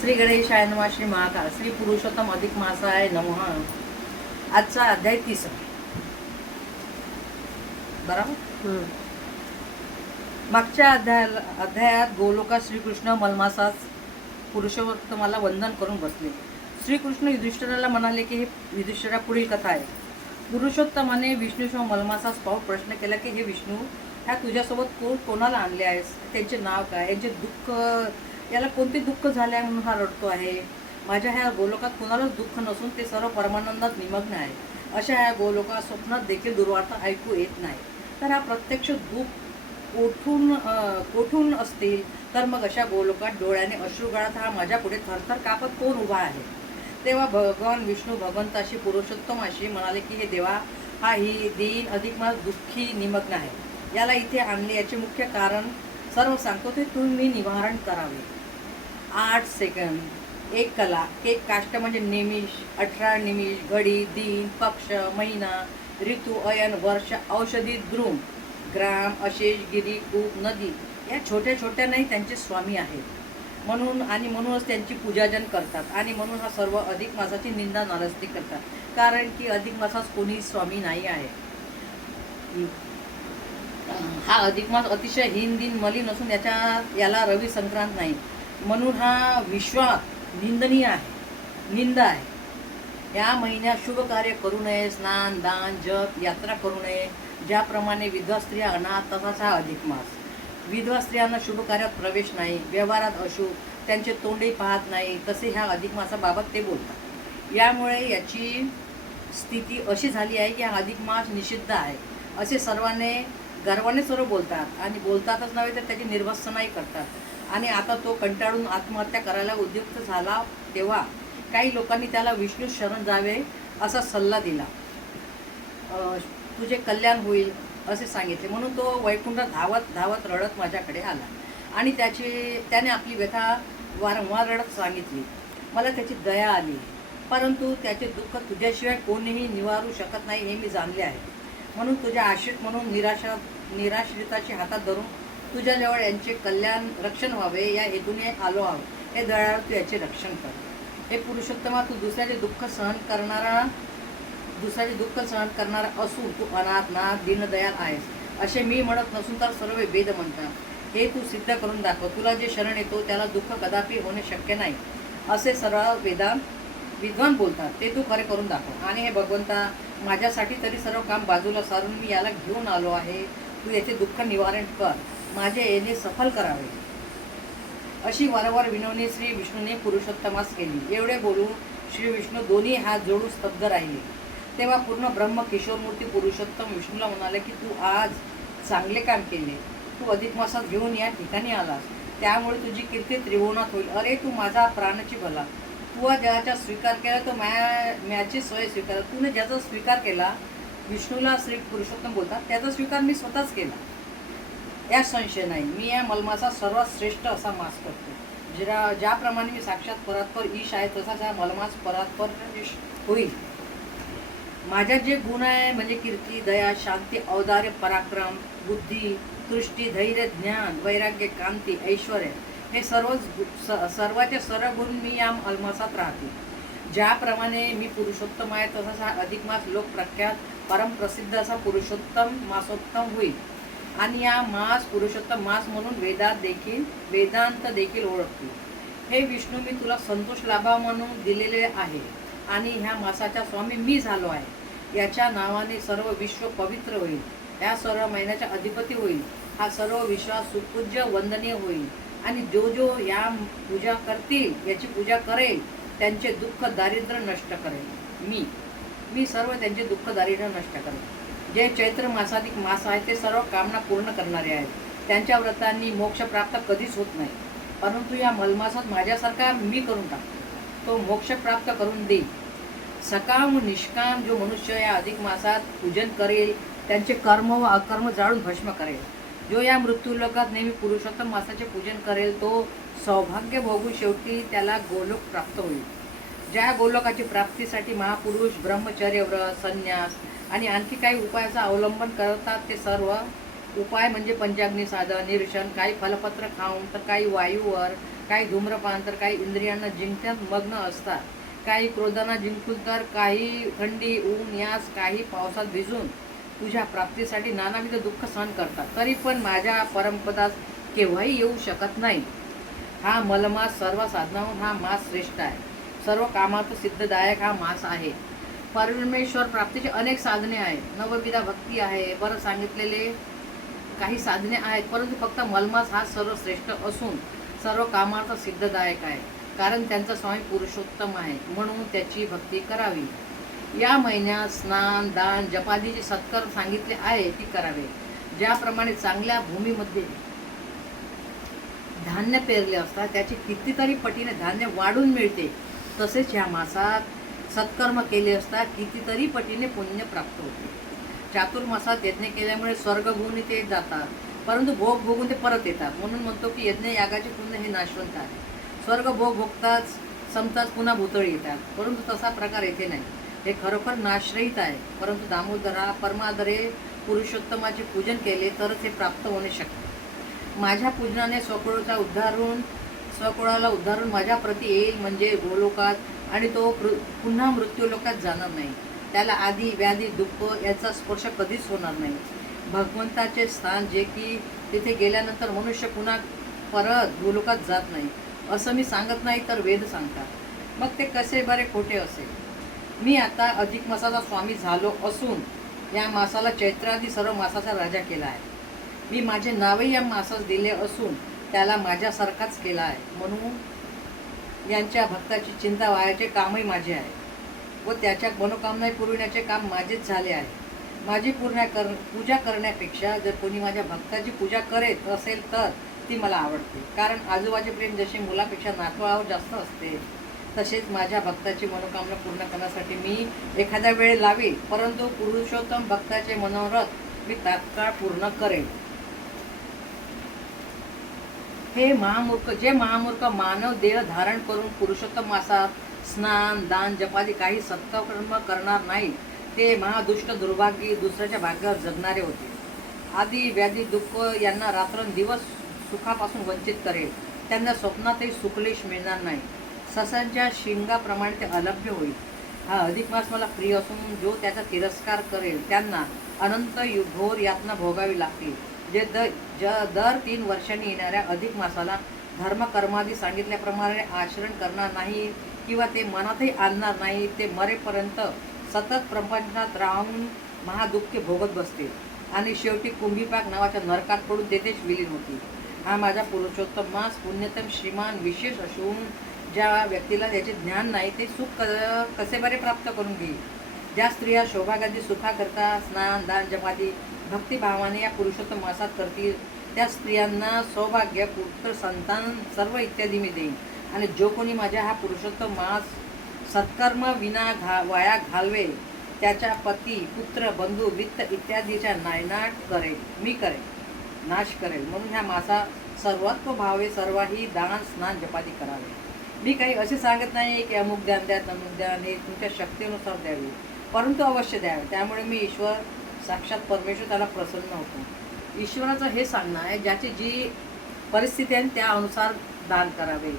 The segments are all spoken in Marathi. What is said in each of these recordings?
श्री गणेशाय नमः. श्री महाकाल. श्री पुरुषोत्तम अधिक मासाय नमः. आजचा अध्याय 30. बरोबर. मागच्या अध्यायात गोलोकात श्रीकृष्ण मलमासास पुरुषोत्तमाला वंदन करून बसले. श्रीकृष्ण युधिष्ठिराला म्हणाले की हे युधिष्ठिरा पुढील कथा आहे. पुरुषोत्तमाने विष्णूशिव मलमासास पाहून प्रश्न केला की हे विष्णू, ह्या तुझ्यासोबत कोणाला आणले आहेस? त्यांचे नाव काय? यांचे दुःख, याला कोणते दुःख झाले आहे म्हणून हा रडतो आहे? माझ्या ह्या गोलोकात कोणालाच दुःख नसून ते सर्व परमानंदात निमग्न आहे. अशा ह्या गोलोकात स्वप्नात देखील दुर्वार्ता ऐकू येत नाही. तर हा प्रत्यक्ष दुःख कोठून असतील? तर मग अशा गोलोकात डोळ्याने अश्रू गळत हा माझ्या पुढे थरथर कापत कोण उभा आहे? तेव्हा भगवान विष्णू भगवंताशी पुरुषोत्तमाशी म्हणाले की हे देवा, हा ही दीन अधिक मास दुःखी निमग्न आहे. याला इथे आणले याचे मुख्य कारण सर्व सांगतो ते तुम्ही निवारण करावे. 8 सेकंद, 1 कला, 1 काष्ट म्हणजे निमिष, 18 निमिष, घडी, दिन, पक्ष, महिना, ऋतू, अयन, वर्ष, औषधी, द्रुम, ग्राम, अशेष, गिरी, कूप, नदी या छोट्या छोट्या नाही त्यांचे स्वामी आहेत. म्हणूनच त्यांची पूजाजन करतात आणि म्हणून हा सर्व अधिक मासाची निंदा नाराजगी करतात. कारण की अधिक मासास कोणी स्वामी नाही आहे. हा अधिक मास अतिशय हीन दिन मलिन असून याला रवी संक्रांत नाही, म्हणून हा विश्वात निंदनीय आहे, निंदा आहे. या महिन्यात शुभ कार्य करू नये, स्नान, दान, जप, यात्रा करू नये. ज्याप्रमाणे विधवा स्त्रिया अनाथ तसाच हा अधिक मास. विधवा स्त्रियांना शुभ कार्यात प्रवेश नाही, व्यवहारात अशुभ, त्यांचे तोंडही पाहत नाही, तसे ह्या अधिक मासाबाबत ते बोलतात. यामुळे याची स्थिती अशी झाली आहे की हा अधिक मास निषिद्ध आहे असे गर्वाने सर्व बोलतात आणि बोलतातच नव्हे तर त्याची निर्वसनाही करतात. आणि आता तो कंटाळून आत्महत्या करायला उद्युक्त झाला तेव्हा काही लोकांनी त्याला विष्णू शरण जावे असा सल्ला दिला. तुझे कल्याण होईल असे सांगितले. म्हणून तो वैकुंठात धावत धावत रडत माझ्याकडे आला आणि त्याने आपली व्यथा वारंवार रडत सांगितली. मला त्याची दया आली, परंतु त्याचे दुःख तुझ्याशिवाय कोणीही निवारू शकत नाही हे मी जाणले आहे. म्हणून तुझ्या आश्रित म्हणून निराश्रिताची हातात धरून तुझ्याजवळ यांचे कल्याण रक्षण व्हावे या हेतूने आलो आहोत. हे दयाळू तू याचे रक्षण कर. हे पुरुषोत्तमा, तू दुसऱ्याचे दुःख सहन करणारा असून तू अनाथ दीनदयाल आहेस असे मी म्हणत नसून तर सर्व वेद म्हणतात. हे तू सिद्ध करून दाखव. तुला जे शरण येतो त्याला दुःख कदापि होणे शक्य नाही असे सर्व विद्वान बोलतात. ते तू खरे करून दाखव. आणि हे भगवंता, माझ्यासाठी तरी सर्व काम बाजूला सारून मी याला घेऊन आलो आहे. तू याचे दुःख निवारण कर, माझे येणे सफल करावे. अशी वारंवार विनवणी श्री विष्णूने पुरुषोत्तमास केली. एवढे बोलून श्री विष्णू दोन्ही हात जोडून स्तब्ध राहिले. तेव्हा पूर्ण ब्रह्म किशोरमूर्ती पुरुषोत्तम विष्णूला म्हणाले की तू आज चांगले काम केले. तू अधिक मासात घेऊन या ठिकाणी आलास, त्यामुळे तुझी कीर्ती त्रिभुवनात होईल. अरे तू माझा प्राणाची भला, तू ज्याचा स्वीकार केला तो म्याची सोय स्वीकार. तूने ज्याचा स्वीकार केला, विष्णूला श्री पुरुषोत्तम बोलतात, त्याचा स्वीकार मी स्वतःच केला, या संशय नाही. मी या मलमासात सर्वात श्रेष्ठ असा मास करतो. ज्याप्रमाणे मी साक्षात परात्पर ईश आहे तसाच हा मलमास परात्पर ईश होईल. माझ्यात जे गुण आहे म्हणजे कीर्ती, दया, शांती, औदार्य, पराक्रम, बुद्धी, दृष्टी, धैर्य, ज्ञान, वैराग्य, कांती, ऐश्वर, हे सर्वाचे सर्व गुण मी या मलमासात राहते. ज्याप्रमाणे मी पुरुषोत्तम आहे तसाच हा अधिक मास लोकप्रख्यात परमप्रसिद्ध असा पुरुषोत्तम मासोत्तम होईल. आणि या मास पुरुषोत्तम मास म्हणून वेदांत देखील ओळखतो. हे विष्णू, मी तुला संतोष लाभा म्हणून दिलेले आहे आणि ह्या मासाचा स्वामी मी झालो आहे. याच्या नावाने सर्व विश्व पवित्र होईल. या सर्व महिन्याचा अधिपती होईल. हा सर्व विश्वास सुपूज्य वंदनीय होईल. आणि जो या पूजा करतील, याची पूजा करेल, त्यांचे दुःख दारिद्र्य नष्ट करेल. मी सर्व त्यांचे दुःख दारिद्र्य नष्ट करेल. जे चैत्र मासाधिक मास आहे ते सर्व कामना पूर्ण करणारे आहेत. त्यांच्या व्रतांनी मोक्ष प्राप्त कधीच होत नाही, परंतु या मलमासात माझ्यासारखा मी करून टाकतो, तो मोक्ष प्राप्त करून देईल. सकाम निष्काम जो मनुष्य या अधिक मासात पूजन करेल, त्यांचे कर्म व अकर्म जाळून भस्म करेल. जो या मृत्यूलोकात नेहमी पुरुषोत्तम मासाचे पूजन करेल तो सौभाग्य भोगून शेवटी त्याला गोलोक प्राप्त होईल. ज्या गोलोकाची प्राप्तीसाठी महापुरुष ब्रह्मचर्य व्रत, संन्यास आणि आणखी काही उपायाचा अवलंबन करतात, ते सर्व उपाय म्हणजे पंचाग्नी साधन, निरीक्षण, काही फलपत्र खाऊन तर काही वायूवर काही धूम्रपान तर काही इंद्रियांना जिंकण्यात मग्न असतात, काही क्रोधांना जिंकून तर काही थंडी ऊन यास काही पावसात भिजून तुझ्या प्राप्तीसाठी नानाविध दुःख सहन करतात, तरी पण माझ्या परमपदास केव्हाही येऊ शकत नाही. हा मलमास सर्व साधनाहून हा मास श्रेष्ठ आहे. सर्व कामात सिद्धदायक हा मास आहे. परमेश्वर प्राप्तीचे अनेक साधने आहेत, नवविधा भक्ती आहे, बरं सांगितलेले काही साधने आहेत, परंतु फक्त मलमास हा सर्वश्रेष्ठ असून सर्व कामार्थ सिद्धदायक आहे, कारण त्यांचा स्वामी पुरुषोत्तम आहे, म्हणून त्याची भक्ती करावी. या महिन्यात स्नान दान जपादी जे सत्कर्म सांगितले आहे ती करावे. ज्याप्रमाणे चांगल्या भूमीमध्ये धान्य पेरले असतात त्याची कितीतरी पटीने धान्य वाढून मिळते, तसेच ह्या मासात सत्कर्म केले असता कितीतरी पटीने पुण्य प्राप्त होते. चातुर्मासात यज्ञ केल्यामुळे स्वर्गभूमी ते जातात, परंतु भोग भोगून ते परत येतात, म्हणून म्हणतो की यज्ञ यागाचे पुण्य हे नाशवंत आहे. स्वर्ग भोग भोगताच संपताच पुन्हा भूतळी येतात, परंतु तसा प्रकार येथे नाही. हे खरोखर नाशरहित आहे, परंतु दामोदरा परमादरे पुरुषोत्तमाचे पूजन केले तरच हे प्राप्त होणे शक्य. माझ्या पूजनाने स्वकुळाला उद्धारून माझ्या प्रती येईल, म्हणजे गोलोकात, आणि तो पुन्हा मृत्यूलोकात जाणार नाही. त्याला आधी व्याधी दुःख याचा स्पर्श कधीच होणार नाही. भगवंताचे स्थान जे की तिथे गेल्यानंतर मनुष्य पुन्हा परत गोलोकात जात नाही, असं मी सांगत नाही तर वेद सांगतात. मग ते कसे बरे खोटे असेल. मी आता अधिक मासाचा स्वामी झालो असून या मासाला चैत्रादी सर्व मासाचा राजा केला आहे. मी माझे नावही या मासास दिले असून त्याला माझ्यासारखाच केला आहे, म्हणून यांच्या भक्ताची चिंता व्हायचे कामही माझे आहे व त्याच्या मनोकामना पुरविण्याचे काम माझेच झाले आहे. माझी पूजा करण्यापेक्षा जर कोणी माझ्या भक्ताची पूजा करीत असेल तर ती मला आवडते, कारण आजूबाजूचे प्रेम जसे मुलापेक्षा नातवावर जास्त असते, तसेच माझ्या भक्ताची मनोकामना पूर्ण करण्यासाठी मी एखाद्या वेळ लावी, परंतु पुरुषोत्तम भक्ताचे मनोरथ मी तात्काळ पूर्ण करेन. हे महामूर्ख मानव देह धारण करून पुरुषोत्तम मासात स्नान दान जपादी काही सत्कर्म करणार नाही, ते महादुष्ट दुर्भाग्य दुसऱ्याच्या भाग्यावर जगणारे होते. आदी व्याधी दुःख यांना रात्रंदिवस सुखापासून वंचित करेल. त्यांना स्वप्नातही सुखलेश मिळणार नाही. ससांच्या शिंगाप्रमाणे ते अलभ्य होईल. हा अधिक मास मला प्रिय असून जो त्याचा तिरस्कार करेल त्यांना अनंत घोर यातना भोगावी लागतील. जे दर 3 वर्षांनी येणाऱ्या अधिक मासाला धर्मकर्मादी सांगितल्याप्रमाणे आचरण करणार नाही किंवा ते मनातही आणणार नाही, ते मरेपर्यंत सतत प्रपंचात राहून महादुःखे भोगत बसतील आणि शेवटी कुंभीपाक नावाच्या नरकात पडून तेथेच विलीन होतील. हा माझा पुरुषोत्तम मास पुण्यतम श्रीमान विशेष असून ज्या व्यक्तीला त्याचे ज्ञान नाही ते सुख कसे बरे प्राप्त करून घेईल. ज्या स्त्रिया सौभाग्यादी सुखाकरता स्नान दान जपादी भक्तिभावाने या पुरुषोत्तम मासात करतील त्या स्त्रियांना सौभाग्य पुत्र संतान सर्व इत्यादी मी देईन. आणि जो कोणी माझ्या हा पुरुषोत्तम मास सत्कर्म विना वाया घालवेल त्याच्या पती पुत्र बंधू वित्त इत्यादीच्या नायनाट मी करेल नाश करेल. म्हणून ह्या मासा सर्वत्व भावे सर्वही दान स्नान जपादी करावे. मी काही असे सांगत नाही की अमुक द्यान द्या तमुक द्यान, हे तुमच्या शक्तीनुसार द्यावे, परंतु अवश्य द्यावे. त्यामुळे मी ईश्वर साक्षात परमेश्वर त्याला प्रसन्न होतो. ईश्वराचं हे सांगणं आहे ज्याची जी परिस्थिती आहे त्या अनुसार दान करावे,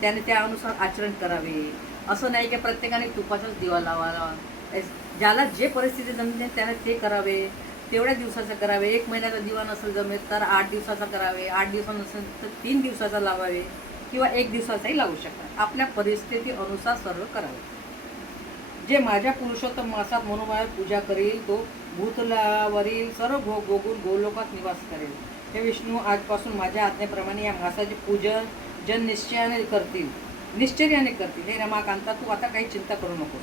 त्याने त्या अनुसार आचरण करावे. असं नाही की प्रत्येकाने तुपाचाच दिवा लावावा. ज्याला जे परिस्थिती जमते त्याने ते करावे, तेवढ्या दिवसाचं करावे. 1 महिन्याचा दिवा नसेल जमेल तर 8 दिवसाचा करावे, 8 दिवस नसेल तर 3 दिवसाचा लावावे किंवा 1 दिवसाचाही लावू शकतात. आपल्या परिस्थिती अनुसार सर्व करावे. जे माझ्या पुरुषोत्तम मासात मनोभावे पूजा करील तो भूतलावरील सर्व भोग भोगून गोलोकात निवास करेल. हे विष्णू आजपासून माझ्या आज्ञेप्रमाणे या मासाचे पूजन जन निश्चयाने करतील. हे रमाकांता, तू आता काही चिंता करू नको.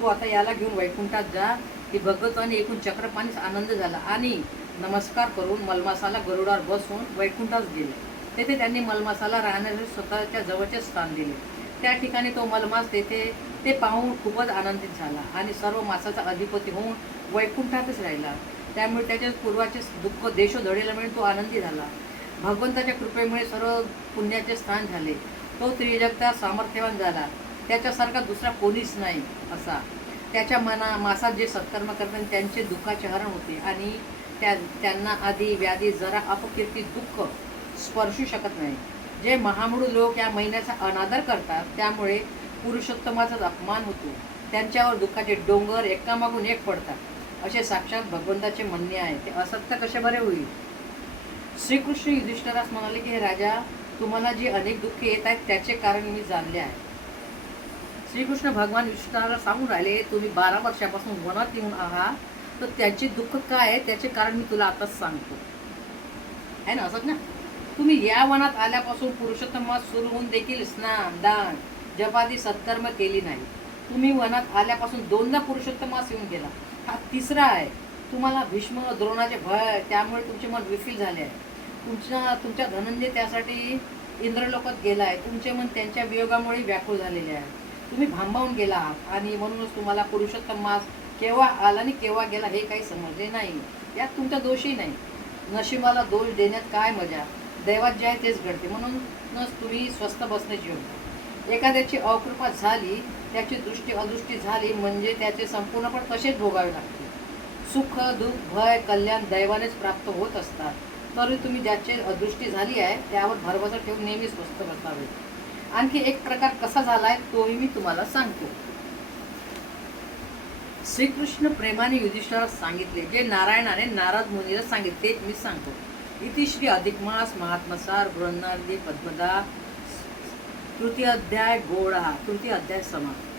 तू आता याला घेऊन वैकुंठात जा. की भगवंताने एकूण चक्रपाणीच आनंद झाला आणि नमस्कार करून मलमासाला गरुडावर बसून वैकुंठात गेले. तेथे त्यांनी मलमासाला राहण्यासाठी स्वतःच्या जवळचे स्थान दिले. त्या ठिकाणी तो मलमास ते पाहून खूपच आनंदित झाला आणि सर्व मासाचा अधिपती होऊन वैकुंठातच राहिला. त्यामुळे त्याच्या पूर्वाचे दुःख देशोधडीला मिळून तो आनंदी झाला. भगवंताच्या कृपेमुळे सर्व पुण्याचे स्थान झाले. तो त्रिजगता सामर्थ्यवान झाला. त्याच्यासारखा दुसरा कोणीच नाही असा. त्याच्या मासात जे सत्कर्म करतात त्यांचे दुःखाचे हरण होते आणि त्यांना आधी व्याधी जरा अपकीर्ती दुःख स्पर्शू शकत नाही. जे महामूढ लोक या महिन्याचा अनादर करतात त्यामुळे पुरुषोत्तमाचा अपमान होतो. त्यांच्यावर दुःखाचे डोंगर एकामागून एक पडतात असे साक्षात भगवंताचे म्हणणे आहे. ते असत्य कसे बरे होईल? श्रीकृष्ण युधिष्ठिरास म्हणाले की हे राजा, तुम्हाला जी अनेक दुःखे येत आहेत त्याचे कारण मी जाणले आहे. श्रीकृष्ण भगवान युधिष्ठिराला सांगून राहिले, तुम्ही 12 वर्षापासून वनात येऊन आहात, तर त्याचे दुःख काय आहे त्याचे कारण मी तुला आताच सांगतो. आहे ना, असंच ना? तुम्ही या वनात आल्यापासून पुरुषोत्तमास सुरू होऊन देखील स्नान, दान, जपादी सत्कर्म केली नाही. तुम्ही वनात आल्यापासून 2दा पुरुषोत्तमास येऊन गेला, हा 3रा आहे. तुम्हाला भीष्म द्रोणाचे भय, त्यामुळे तुमचे मन विफल झाले आहे. तुमच्या धनंजय त्यासाठी इंद्रलोकात गेला आहे. तुमचे मन त्यांच्या वियोगामुळे व्याकुळ झालेले आहे. तुम्ही भांबावून गेला आहात आणि म्हणूनच तुम्हाला पुरुषोत्तम मास केव्हा आला आणि केव्हा गेला हे काही समजले नाही. यात तुमचा दोषही नाही. नशिबाला दोष देण्यात काय मजा? दैवात जे आहे तेच घडते, म्हणूनच तुम्ही स्वस्थ बसण्याची योग्य. एखाद्याची अकृपा झाली, त्याची दृष्टी अदृष्टी झाली म्हणजे त्याचे संपूर्णपणे तसेच भोगावे लागते. सुख, दुःख, भय, कल्याण दैवानेच प्राप्त होत असतात. तरी तुम्ही ज्याची अदृष्टी झाली आहे त्यावर भरवसा ठेवून नेहमी स्वस्थ बसावे. आणखी एक प्रकार कसा झालाय तोही मी तुम्हाला सांगतो. श्रीकृष्ण प्रेमाने युधिष्ठिरास सांगितले जे नारायणाने नारद मुनीला सांगितले तेच मी सांगतो. इति श्री अधिकमास महात्मसार बृहन्नादी पद्मदा तृतीय अध्याय गोडा तृतीय अध्याय समाप्त.